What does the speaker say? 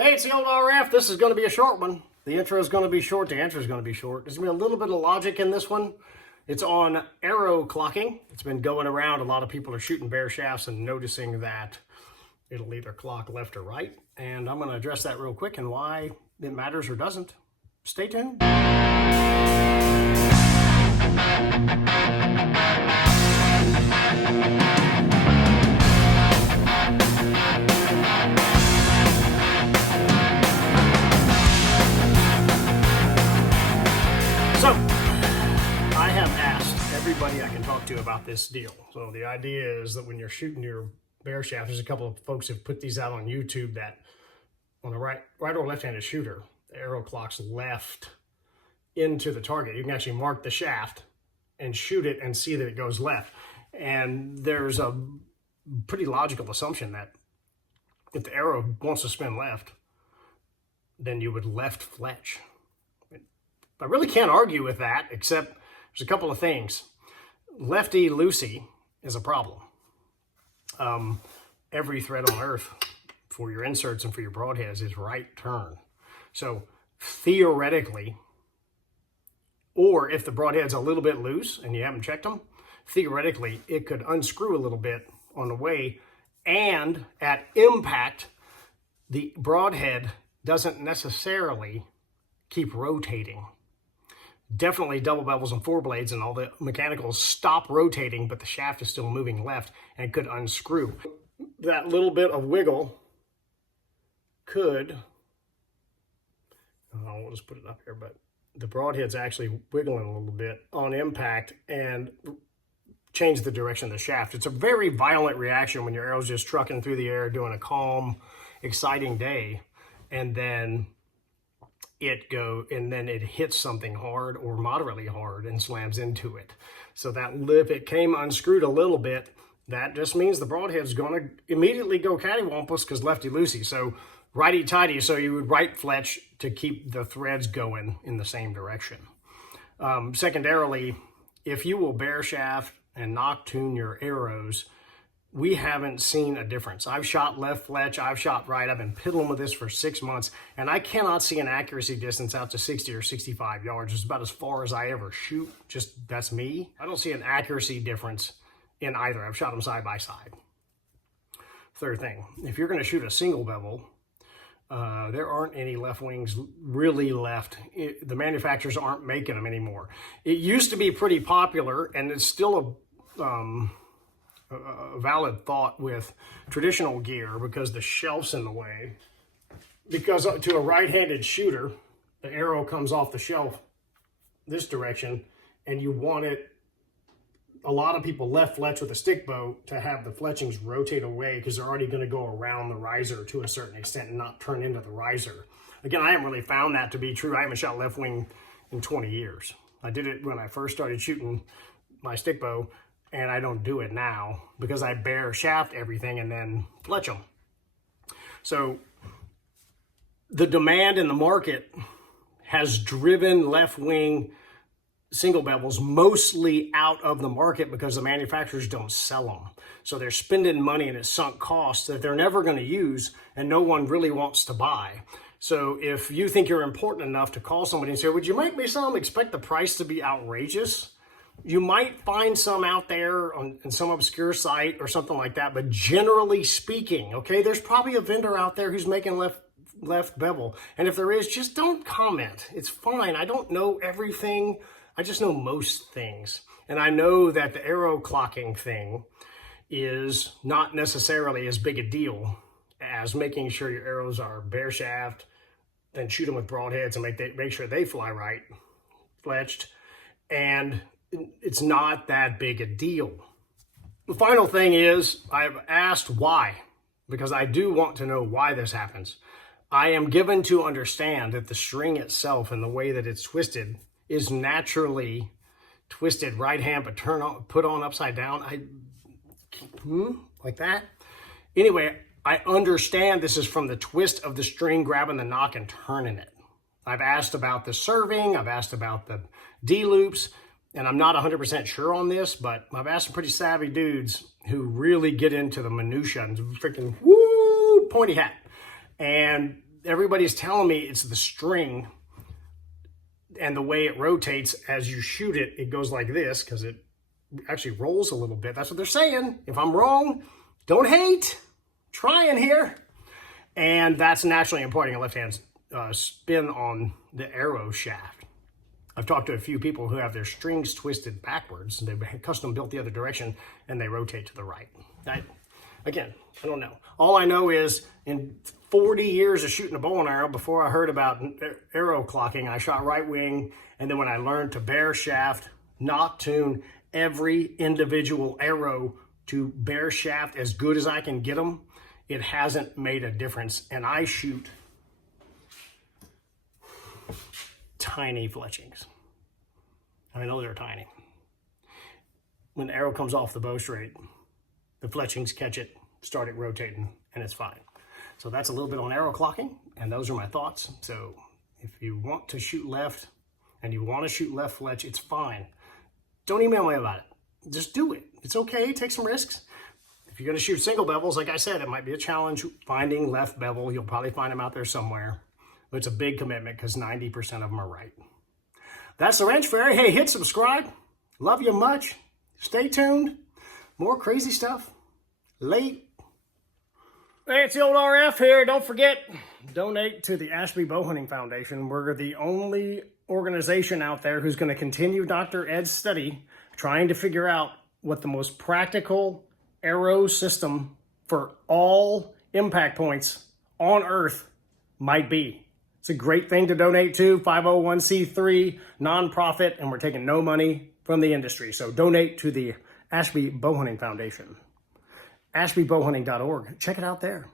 Hey, it's the old RF. This is going to be a short one. The intro is going to be short. The answer is going to be short. There's going to be a little bit of logic in this one. It's on arrow clocking. It's been going around. A lot of people are shooting bare shafts and noticing that it'll either clock left or right. And I'm going to address that real quick and why it matters or doesn't. Stay tuned. So, I have asked everybody I can talk to about this deal. So the idea is that when you're shooting your bare shaft, there's a couple of folks who've put these out on YouTube that on a right or left-handed shooter, the arrow clocks left into the target. You can actually mark the shaft and shoot it and see that it goes left. And there's a pretty logical assumption that if the arrow wants to spin left, then you would left fletch. I really can't argue with that, except there's a couple of things. Lefty-loosey is a problem. Every thread on earth for your inserts and for your broadheads is right turn. So theoretically, or if the broadhead's a little bit loose and you haven't checked them, theoretically it could unscrew a little bit on the way, and at impact, the broadhead doesn't necessarily keep rotating. Definitely double bevels and four blades and all the mechanicals stop rotating, but the shaft is still moving left and it could unscrew. That little bit of wiggle could, we'll just put it up here, but the broadhead's actually wiggling a little bit on impact and change the direction of the shaft. It's a very violent reaction when your arrow's just trucking through the air doing a calm, exciting day, and then it hits something hard or moderately hard and slams into it. So that if it came unscrewed a little bit, that just means the broadhead's going to immediately go cattywampus because lefty-loosey. So righty-tighty, so you would right fletch to keep the threads going in the same direction. Secondarily, if you will bare shaft and knock tune your arrows, we haven't seen a difference. I've shot left fletch, I've shot right, I've been piddling with this for 6 months, and I cannot see an accuracy distance out to 60 or 65 yards. It's about as far as I ever shoot, just that's me. I don't see an accuracy difference in either. I've shot them side by side. Third thing, if you're gonna shoot a single bevel, there aren't any left wings really left. The manufacturers aren't making them anymore. It used to be pretty popular, and it's still a valid thought with traditional gear because the shelf's in the way. Because to a right-handed shooter, the arrow comes off the shelf this direction, and you want it, a lot of people left fletch with a stick bow to have the fletchings rotate away because they're already going to go around the riser to a certain extent and not turn into the riser. Again, I haven't really found that to be true. I haven't shot left wing in 20 years. I did it when I first started shooting my stick bow, and I don't do it now because I bare shaft everything and then fletch them. So the demand in the market has driven left wing single bevels mostly out of the market because the manufacturers don't sell them. So they're spending money and it's sunk costs that they're never going to use and no one really wants to buy. So if you think you're important enough to call somebody and say, would you make me some, expect the price to be outrageous? You might find some out there on some obscure site or something like that, but generally speaking, okay, there's probably a vendor out there who's making left bevel. And if there is, just don't comment. It's fine. I don't know everything. I just know most things. And I know that the arrow clocking thing is not necessarily as big a deal as making sure your arrows are bare shaft, then shoot them with broadheads and make sure they fly right, fletched, and it's not that big a deal. The final thing is I've asked why, because I do want to know why this happens. I am given to understand that the string itself and the way that it's twisted is naturally twisted right hand, but put on upside down. Like that. Anyway, I understand this is from the twist of the string grabbing the knock and turning it. I've asked about the serving. I've asked about the D-loops. And I'm not 100% sure on this, but I've asked some pretty savvy dudes who really get into the minutia and freaking pointy hat. And everybody's telling me it's the string and the way it rotates as you shoot it. It goes like this because it actually rolls a little bit. That's what they're saying. If I'm wrong, don't hate. Trying here. And that's naturally importing a left-hand spin on the arrwo shaft. I've talked to a few people who have their strings twisted backwards. They've custom built the other direction and they rotate to the right. Again, I don't know. All I know is in 40 years of shooting a bow and arrow, before I heard about arrow clocking, I shot right wing. And then when I learned to bare shaft, not tune every individual arrow to bare shaft as good as I can get them, it hasn't made a difference. And I shoot tiny fletchings. I know they're tiny. When the arrow comes off the bow straight, the fletchings catch it, start it rotating, and it's fine. So that's a little bit on arrow clocking, and those are my thoughts. So if you want to shoot left and you want to shoot left fletch, it's fine. Don't email me about it. Just do it. It's okay. Take some risks. If you're going to shoot single bevels, like I said, it might be a challenge finding left bevel. You'll probably find them out there somewhere. But it's a big commitment because 90% of them are right. That's the Wrench Fairy. Hey, hit subscribe. Love you much. Stay tuned. More crazy stuff. Late. Hey, it's the old RF here. Don't forget, donate to the Ashby Bowhunting Foundation. We're the only organization out there who's going to continue Dr. Ed's study, trying to figure out what the most practical arrow system for all impact points on Earth might be. It's a great thing to donate to, 501c3, nonprofit, and we're taking no money from the industry. So donate to the Ashby Bowhunting Foundation. AshbyBowhunting.org. Check it out there.